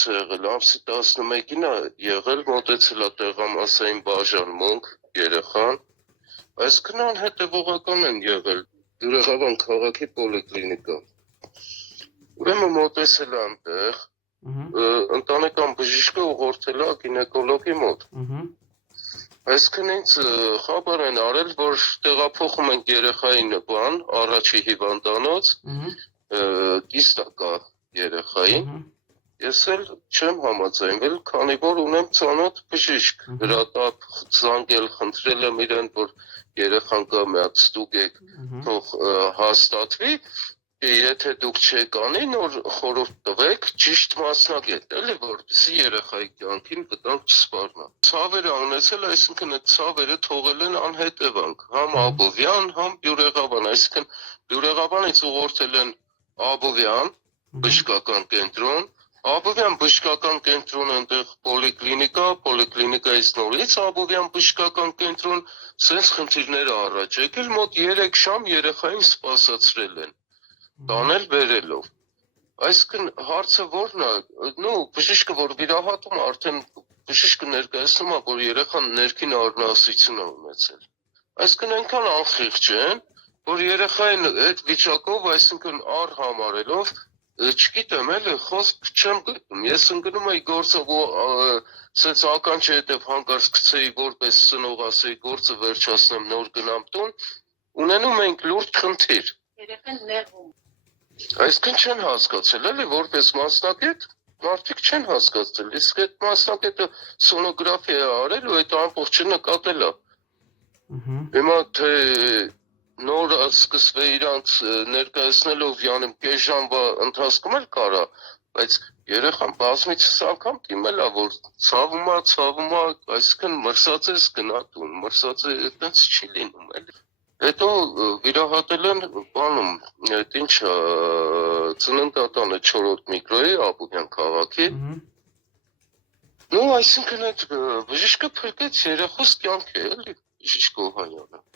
ոնց է եղել, ամսի 11-ին է եղել, մոտեցել է տեղամասային բաժանմունք երեխան, այսինքն անհետևողական են եղել Յուրեղավան քաղաքի պոլիկլինիկա։ Ուրեմն մոտեցել է այնտեղ, ընտանեկան բժիշկը ուղղորդել է գինեկոլոգի մոտ։ Այսինքն ինձ խաբար են արել, որ տեղափոխում ենք երեխային առաջի հիվանդանոց, կիստա կա երեխային, ես էլ չեմ համաձայնվել, քանի որ ունեմ ծանոթ բժիշկ, հրատապ զանգել, խնդրել եմ իրեն, որ երեխան կա մի հատ ստուգեք, թող հաստատվի, եթե դուք չեք անի, նոր խորհուրդ տվեք, ճիշտ մասնագետ, էլի, որպեսզի երեխայի կյանքին վտանգ չսպառնա։ Ցավերը ունեցել, այսինքն այդ ցավերը թողել են անհետևանք, համ Աբովյան, համ Բյուրեղավան, այսինքն Բյուրեղավանից ուղղորդել են Աբովյան, բժշկական կենտրոն, Աբովյան բժշկական կենտրոն այնտեղ պոլիկլինիկայից նորից Աբովյան բժշկական կենտրոն, սենց խնդիրները առաջ եկել, մոտ 3 շամ երեխային սպասացրել են, տանել բերելով։ Այսինքն հարցը որն է, բժիշկը որ վիրահատում է, արդեն բժիշկը ներկայացնում է, որ երեխան ներքին առնասություն է ունեցել։ Այսինքն այնքան անխիղճ են, որ երեխային այդ վիճակով, այսինքն առհամարելով, չգիտեմ էլի, խոսք չեմ գտնում, ես ընկնում էի գործով սենց ականջի հետև հանկարծ գցեի որպես ծնող ասեի գործը վերջացնեմ նոր գնամ տուն, ունենում ենք լուրջ խնդիր։ Երեխան նեղվում։ Այսինքն չեն հասկացել էլի, որպես մասնագետ, մարդիկ չեն հասկացել, իսկ այդ մասնագետը սոնոգրաֆիա է արել ու այդ ամբողջը նկատել է։ Հիմա թե նոր սկսվե իրանց ներկայացնելով յանում կես ժամվա ընթացքում էլ կարա, բայց երեխան բազմիցս անգամ դիմել է, որ ցավում է, այսինքն մրսած ես գնա տուն, մրսած է այդպես չի լինում էլի։ Հետո վիրահատել են բանում, այդ ինչ ծննդատանը 4-րդ միկրոյի Աբովյան քաղաքի։ Այսինքն այդ բժիշկը փրկեց երեխուս կյանքը էլի, բժիշկ Օհանյանը։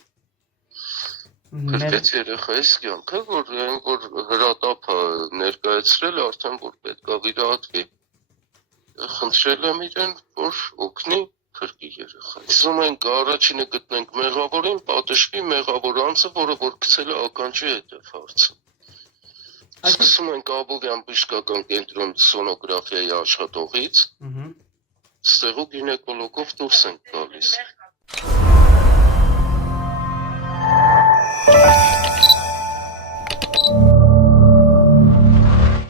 Փրկեց երեխայիս կյանքը, որ հրատապը ներկայացրել արդեն, որ պետք է վիրահատվի, խնդրել եմ իրեն, որ օգնի փրկի երեխային։ Ուզում ենք առաջինը գտնենք մեղավորին, պատժվի մեղավոր անձը, որը որ գցել է ականջի հետև հարցը։ Սկսում ենք Աբովյան բժշկական կենտրոն սոնոգրաֆիայի աշխատողից, ստեղու գինեկոլոգով դուրս ենք գալիս։